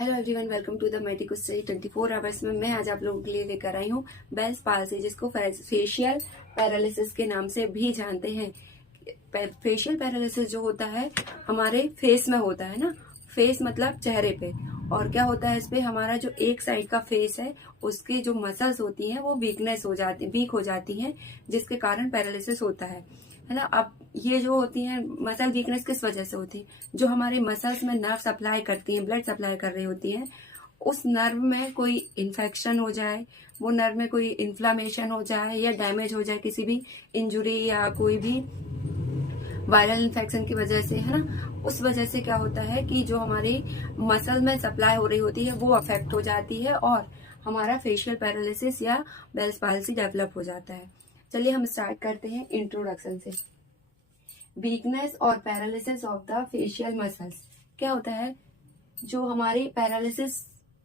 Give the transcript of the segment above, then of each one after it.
Hello everyone, welcome to the medico study 24 hours में मैं आज आप लोगों के लिए लेकर आई हूँ बेल्स पाल्सी, जिसको फेशियल पैरालिसिस के नाम से भी जानते हैं। फेशियल पैरालिसिस जो होता है हमारे फेस में होता है ना, फेस मतलब चेहरे पे। और क्या होता है, इस पे हमारा जो एक साइड का फेस है उसकी जो मसल्स होती हैं वो वीक हो जाती हैं, जिसके कारण पैरालिसिस होता है ना। अब ये जो होती है मसल वीकनेस किस वजह से होती है, जो हमारे मसल्स में नर्व सप्लाई करती हैं, ब्लड सप्लाई कर रही होती हैं, उस नर्व में कोई इन्फेक्शन हो जाए, वो नर्व में कोई इन्फ्लामेशन हो जाए या डैमेज हो जाए किसी भी इंजुरी या कोई भी वायरल इन्फेक्शन की वजह से, है ना। उस वजह से क्या होता है कि जो हमारी मसल में सप्लाई हो रही होती है वो अफेक्ट हो जाती है और हमारा फेशियल पैरालिसिस या बेल्स पाल्सी डेवलप हो जाता है। चलिए हम स्टार्ट करते हैं इंट्रोडक्शन से। वीकनेस और paralysis of the facial muscles. क्या होता है, जो हमारी पैरालिसिस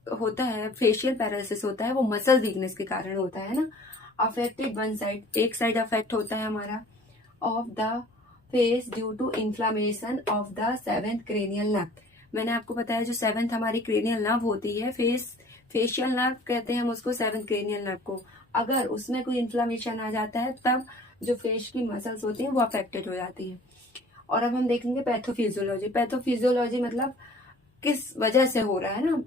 होता है, फेशियल पैरालिसिस होता है, वो मसल वीकनेस के कारण होता है ना। अफेक्टेड वन साइड, एक साइड अफेक्ट होता है हमारा of the face due to inflammation of the seventh cranial nerve. मैंने आपको बताया जो सेवेंथ हमारी क्रेनियल नर्व होती है, फेशियल नर्व कहते हैं हम उसको, सेवेंथ क्रेनियल नर्व को। अगर उसमें कोई इन्फ्लामेशन आ जाता है तब जो फेस की मसल्स होती हैं वो अफेक्टेड हो जाती हैं। और अब हम देखेंगे पैथोफिजियोलॉजी। पैथोफिजियोलॉजी मतलब किस वजह से हो रहा है ना,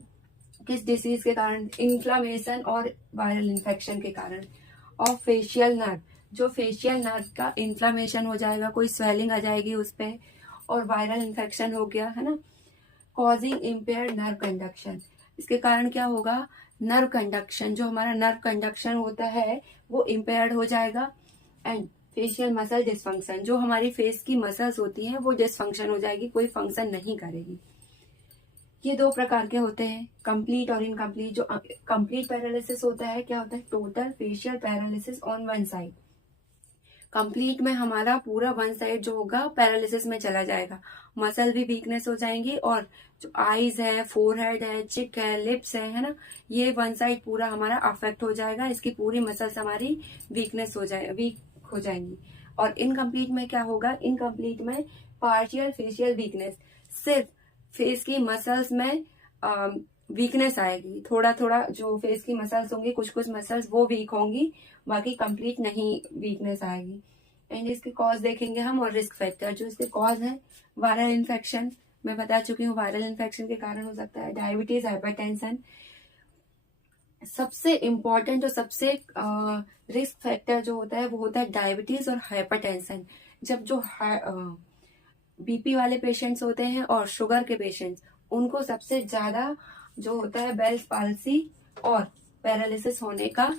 किस डिसीज के कारण, इन्फ्लामेशन और वायरल इन्फेक्शन के कारण। और फेशियल नर्व, जो फेशियल नर्व का इन्फ्लामेशन हो जाएगा, कोई स्वेलिंग आ जाएगी उस पे, और वायरल इन्फेक्शन हो गया है ना, कॉजिंग इम्पेयर्ड नर्व कंडक्शन। इसके कारण क्या होगा, नर्व कंडक्शन, जो हमारा नर्व कंडक्शन होता है वो इम्पेयर्ड हो जाएगा। एंड फेशियल मसल डिसफंक्शन, जो हमारी फेस की मसल्स होती हैं वो डिसफंक्शन हो जाएगी, कोई फंक्शन नहीं करेगी। ये दो प्रकार के होते हैं, कंप्लीट और इनकम्प्लीट। जो कंप्लीट पैरालिसिस होता है, क्या होता है, total facial paralysis on one side. Complete में हमारा पूरा वन साइड जो होगा पैरालिसिस में चला जाएगा, मसल भी वीकनेस हो जाएंगी और जो आईज है, फोरहेड है, चिक है, लिप्स है ना, ये वन साइड पूरा हमारा अफेक्ट हो जाएगा। इसकी पूरी मसल्स हमारी वीक हो जाएंगी। और इनकम्प्लीट में क्या होगा, इनकम्प्लीट में पार्शियल फेशियल वीकनेस, सिर्फ फेस की मसल्स में वीकनेस आएगी, थोड़ा थोड़ा जो फेस की मसल्स होंगी, कुछ कुछ मसल्स वो वीक होंगी, बाकी कंप्लीट नहीं वीकनेस आएगी। एंड इसके कॉज देखेंगे हम और रिस्क फैक्टर। जो इसके कॉज है, वायरल इन्फेक्शन, मैं बता चुकी हूँ वायरल इन्फेक्शन के कारण हो सकता है, डायबिटीज, हाइपरटेंशन। सबसे इम्पोर्टेंट और सबसे रिस्क फैक्टर जो होता है वो होता है डायबिटीज और हाइपरटेंशन। जब जो बीपी वाले पेशेंट्स होते हैं और शुगर के पेशेंट्स, उनको सबसे ज्यादा जो होता है बेल्स पाल्सी और पैरालिसिस होने का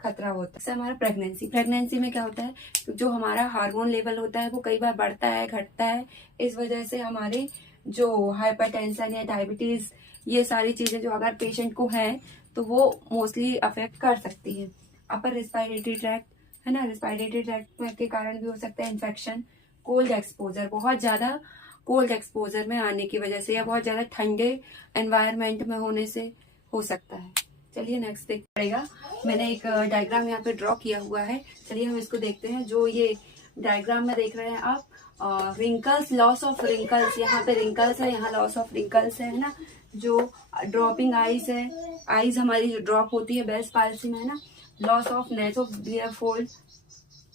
खतरा होता है। जैसे हमारा प्रेगनेंसी में क्या होता है, जो हमारा हार्मोन लेवल होता है वो कई बार बढ़ता है, घटता है। इस वजह से हमारे जो हाइपरटेंशन या डायबिटीज, ये सारी चीजें जो अगर पेशेंट को है तो वो मोस्टली अफेक्ट कर सकती है। अपर रिस्पायरेटरी ट्रैक्ट, है ना, रिस्पायरेटरी ट्रैक्ट के कारण भी हो सकता है इन्फेक्शन। कोल्ड एक्सपोजर, बहुत ज्यादा कोल्ड एक्सपोजर में आने की वजह से या बहुत ज्यादा ठंडे एनवायरनमेंट में होने से हो सकता है। चलिए नेक्स्ट देख पड़ेगा, मैंने एक डायग्राम यहाँ पे ड्रॉ किया हुआ है। चलिए हम इसको देखते हैं। जो ये डायग्राम में देख रहे हैं आप, रिंकल्स, लॉस ऑफ रिंकल्स, यहाँ पे रिंकल्स है, यहाँ लॉस ऑफ रिंकल्स है ना। जो ड्रॉपिंग आईज है, आईज हमारी जो ड्रॉप होती है बेल्स पाल्सी में, है ना। लॉस ऑफ नेसोफिलियर फोल्ड,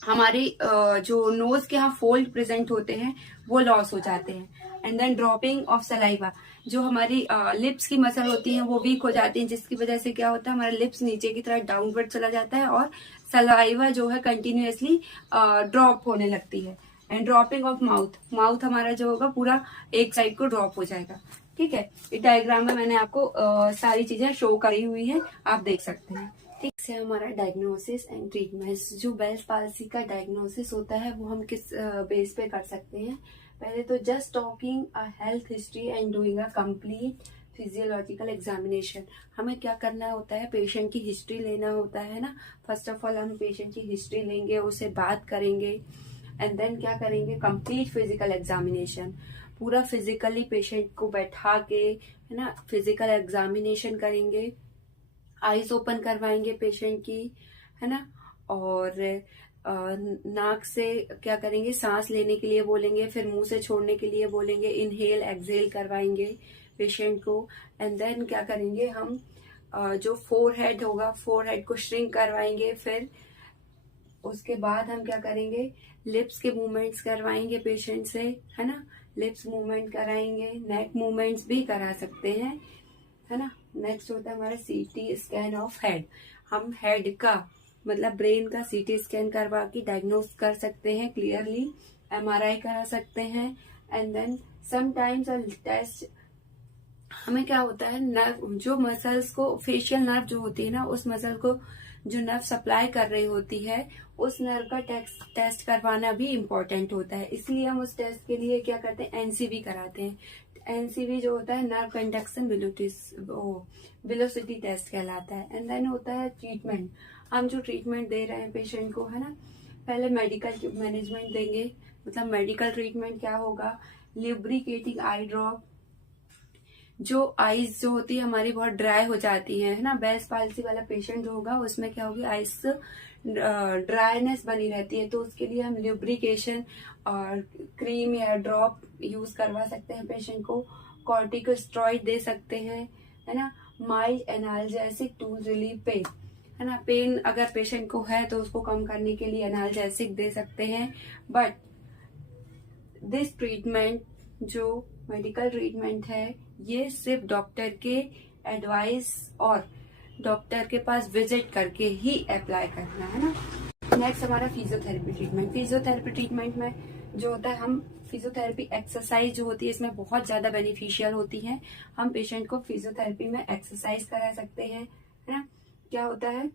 हमारी जो नोज के यहाँ फोल्ड प्रेजेंट होते हैं वो लॉस हो जाते हैं। And then dropping of saliva, जो हमारी लिप्स की मसल होती हैं वो वीक हो जाती हैं, जिसकी वजह से क्या होता है, हमारा लिप्स नीचे की तरफ डाउनवर्ड चला जाता है और सलाइवा जो है कंटिन्यूअसली ड्रॉप होने लगती है। And dropping of mouth, mouth हमारा जो होगा पूरा एक साइड को ड्रॉप हो जाएगा। ठीक है, इस डायग्राम में मैंने आपको सारी चीजें शो करी हुई है, आप देख सकते हैं। ठीक से हमारा डायग्नोसिस एंड ट्रीटमेंट। जो बेल्स पाल्सी का डायग्नोसिस होता है वो हम किस बेस पे कर सकते हैं। पहले तो just talking a health history and doing a complete physiological examination. हमें क्या करना होता है, पेशेंट की हिस्ट्री लेना होता है ना। फर्स्ट ऑफ ऑल हम पेशेंट की हिस्ट्री लेंगे, उससे बात करेंगे, एंड देन क्या करेंगे, कंप्लीट फिजिकल एग्जामिनेशन। पूरा फिजिकली पेशेंट को बैठा के, है ना, फिजिकल एग्जामिनेशन करेंगे, आईज ओपन करवाएंगे पेशेंट की, है ना। और नाक से क्या करेंगे, सांस लेने के लिए बोलेंगे, फिर मुंह से छोड़ने के लिए बोलेंगे, इनहेल एक्सहेल करवाएंगे। पेशेंट को। एंड देन क्या करेंगे हम, जो फोरहेड होगा, फोरहेड को श्रिंक करवाएंगे। फिर उसके बाद हम क्या करेंगे, लिप्स के मूवमेंट्स करवाएंगे पेशेंट से, है ना। लिप्स मूवमेंट कराएंगे, नेक मूवमेंट्स भी करा सकते हैं, है ना। नेक्स्ट होता है हमारा सीटी स्कैन ऑफ हेड। हम हेड का मतलब ब्रेन का सीटी स्कैन करवा के डायग्नोस कर सकते हैं क्लियरली। एमआरआई करा सकते हैं। एंड देन समटाइम्स टेस्ट, हमें क्या होता है, नर्व, जो मसल्स को, फेशियल नर्व जो होती है ना, उस मसल को जो नर्व सप्लाई कर रही होती है, उस नर्व का टेस्ट करवाना भी इम्पोर्टेंट होता है। इसलिए हम उस टेस्ट के लिए क्या करते हैं, एनसीवी कराते हैं। एनसीवी जो होता है नर्व कंडक्शन वेलोसिटी टेस्ट कहलाता है। एंड देन होता है ट्रीटमेंट। हम जो ट्रीटमेंट दे रहे हैं पेशेंट को, है ना, पहले मेडिकल मैनेजमेंट देंगे। मतलब मेडिकल ट्रीटमेंट क्या होगा, लिब्रिकेटिंग आई ड्रॉप। जो आईज जो होती है हमारी बहुत ड्राई हो जाती है ना, बेल्स पाल्सी वाला पेशेंट जो होगा उसमें क्या होगी, आईज ड्राईनेस बनी रहती है, तो उसके लिए हम ल्यूब्रिकेशन और क्रीम या ड्रॉप यूज करवा सकते हैं पेशेंट को। कॉर्टिकोस्टेरॉइड दे सकते हैं, है ना। Mild analgesic to relieve pain, है ना। पेन अगर पेशेंट को है तो उसको कम करने के लिए एनाल्जेसिक दे सकते हैं। बट दिस ट्रीटमेंट जो मेडिकल ट्रीटमेंट है, ये सिर्फ डॉक्टर के एडवाइस और डॉक्टर के पास विजिट करके ही अप्लाई करना है ना। नेक्स्ट हमारा फिजियोथेरेपी ट्रीटमेंट। फिजियोथेरेपी ट्रीटमेंट में जो होता है, हम फिजियोथेरेपी एक्सरसाइज जो होती है इसमें बहुत ज्यादा बेनिफिशियल होती है। हम पेशेंट को फिजियोथेरेपी में एक्सरसाइज करा सकते हैं, है ना। क्या होता है,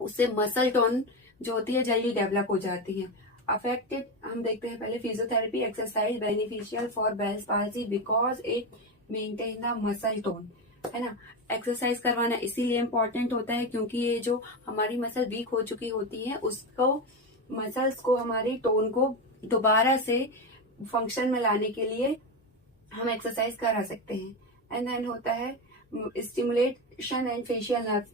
उससे मसल टोन जो होती है जल्दी डेवलप हो जाती है। अफेक्टेड, हम देखते हैं पहले, physiotherapy exercise beneficial for Bell's palsy because it maintain the muscle tone, है ना। एक्सरसाइज करवाना इसीलिए इम्पोर्टेंट होता है क्योंकि ये जो हमारी मसल वीक हो चुकी होती है, उसको, मसल्स को, हमारी टोन को दोबारा से फंक्शन में लाने के लिए हम एक्सरसाइज करा सकते हैं। एंड देन होता है स्टिमुलेशन एंड फेशियल नर्व।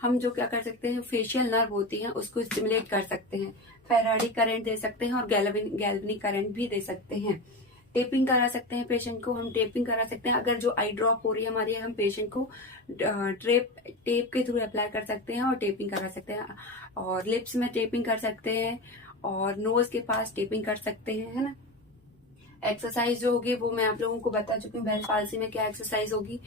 हम जो क्या कर सकते हैं, फेशियल नर्व होती है उसको स्टिमुलेट कर सकते हैं। फेराडी करंट दे सकते हैं और गैल्वेनिक करंट भी दे सकते हैं। टेपिंग करा सकते हैं पेशेंट को, हम टेपिंग करा सकते हैं। अगर जो आई ड्रॉप हो रही है हमारी, हम पेशेंट को टेप के थ्रू अप्लाई कर सकते हैं और टेपिंग करा सकते हैं। और लिप्स में टेपिंग कर सकते हैं और नोज के पास टेपिंग कर सकते हैं, है ना। एक्सरसाइज जो होगी वो मैं आप लोगों को बता चुकी हूँ, बेल्स पाल्सी में क्या एक्सरसाइज होगी।